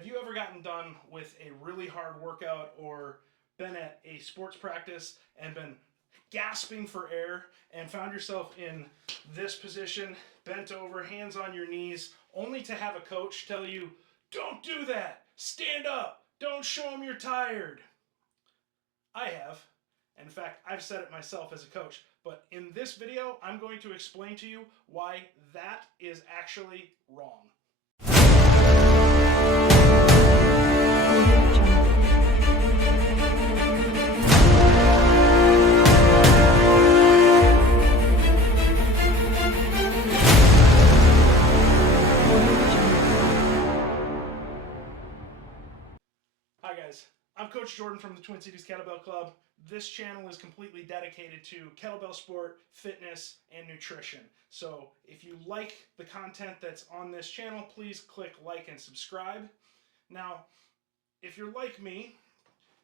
Have you ever gotten done with a really hard workout or been at a sports practice and been gasping for air and found yourself in this position, bent over, hands on your knees, only to have a coach tell you, "Don't do that! Stand up! Don't show them you're tired!" I have. In fact, I've said it myself as a coach. But in this video, I'm going to explain to you why that is actually wrong. Hi guys, I'm Coach Jordan from the Twin Cities Kettlebell Club. This channel is completely dedicated to kettlebell sport, fitness, and nutrition. So if you like the content that's on this channel, please click like and subscribe. Now, if you're like me,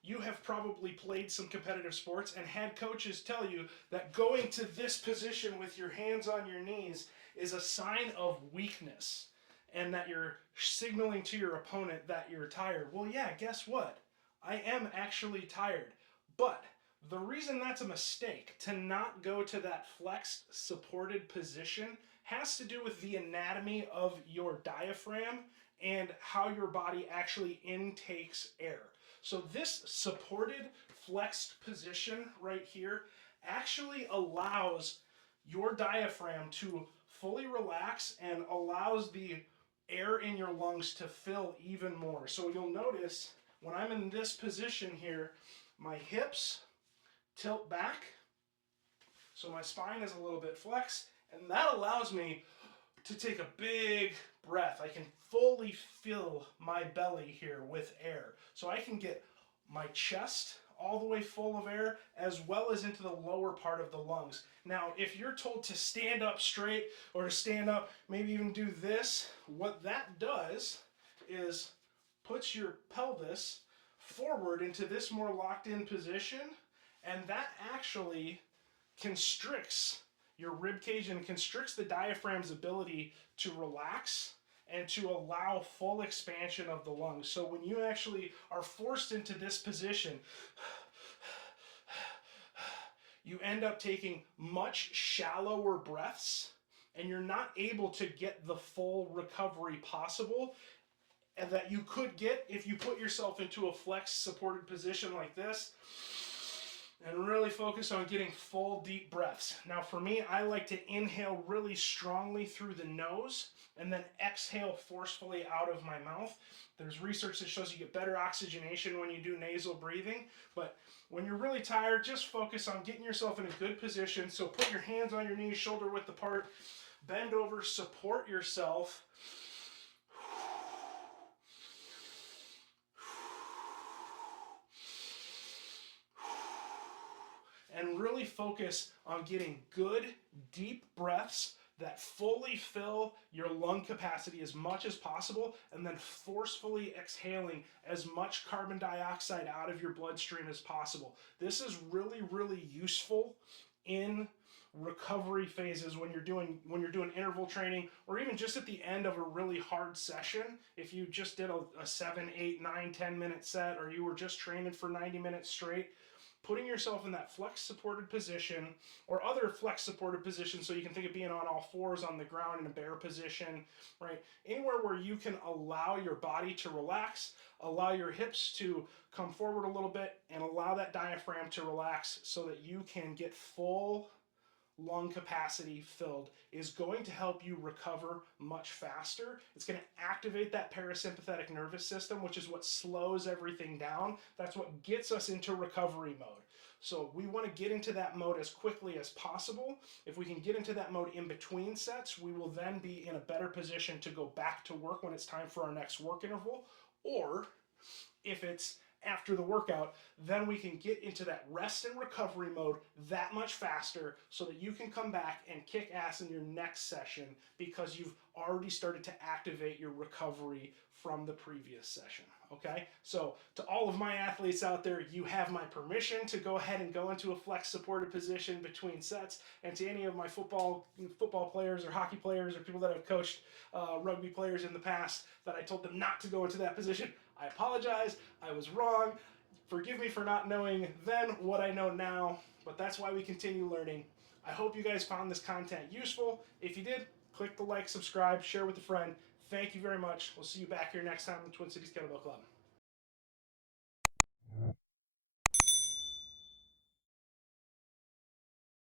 you have probably played some competitive sports and had coaches tell you that going to this position with your hands on your knees is a sign of weakness and that you're signaling to your opponent that you're tired. Well, yeah, guess what? I am actually tired. But the reason that's a mistake to not go to that flexed supported position has to do with the anatomy of your diaphragm and how your body actually intakes air. So this supported flexed position right here actually allows your diaphragm to fully relax and allows the air in your lungs to fill even more. So you'll notice when I'm in this position here, my hips tilt back, so my spine is a little bit flexed, and that allows me to take a big breath. I can fully fill my belly here with air. So I can get my chest all the way full of air as well as into the lower part of the lungs. Now, if you're told to stand up straight or to stand up, maybe even do this, what that does is puts your pelvis forward into this more locked in position, and that actually constricts your rib cage and constricts the diaphragm's ability to relax and to allow full expansion of the lungs. So when you actually are forced into this position, you end up taking much shallower breaths and you're not able to get the full recovery possible and that you could get if you put yourself into a flexed supported position like this and really focus on getting full deep breaths. Now for me, I like to inhale really strongly through the nose and then exhale forcefully out of my mouth. There's research that shows you get better oxygenation when you do nasal breathing, but when you're really tired, just focus on getting yourself in a good position. So put your hands on your knees, shoulder width apart, bend over, support yourself. And really focus on getting good, deep breaths that fully fill your lung capacity as much as possible, and then forcefully exhaling as much carbon dioxide out of your bloodstream as possible. This is really, really useful in recovery phases when you're doing interval training, or even just at the end of a really hard session. If you just did a 7, 8, 9, 10 minute set, or you were just training for 90 minutes straight, putting yourself in that flex supported position or other flex supported positions, so you can think of being on all fours on the ground in a bear position, right? Anywhere where you can allow your body to relax, allow your hips to come forward a little bit, and allow that diaphragm to relax so that you can get full lung capacity filled is going to help you recover much faster. It's going to activate that parasympathetic nervous system, which is what slows everything down. That's what gets us into recovery mode. So we want to get into that mode as quickly as possible. If we can get into that mode in between sets, we will then be in a better position to go back to work when it's time for our next work interval. Or if it's after the workout, then we can get into that rest and recovery mode that much faster so that you can come back and kick ass in your next session because you've already started to activate your recovery from the previous session. Okay, so to all of my athletes out there, you have my permission to go ahead and go into a flex supported position between sets. And to any of my football players or hockey players or people that have coached rugby players in the past that I told them not to go into that position, I apologize. I was wrong. Forgive me for not knowing then what I know now, but that's why we continue learning. I hope you guys found this content useful. If you did, click the like, subscribe, share with a friend. Thank you very much. We'll see you back here next time in the Twin Cities Kettlebell Club.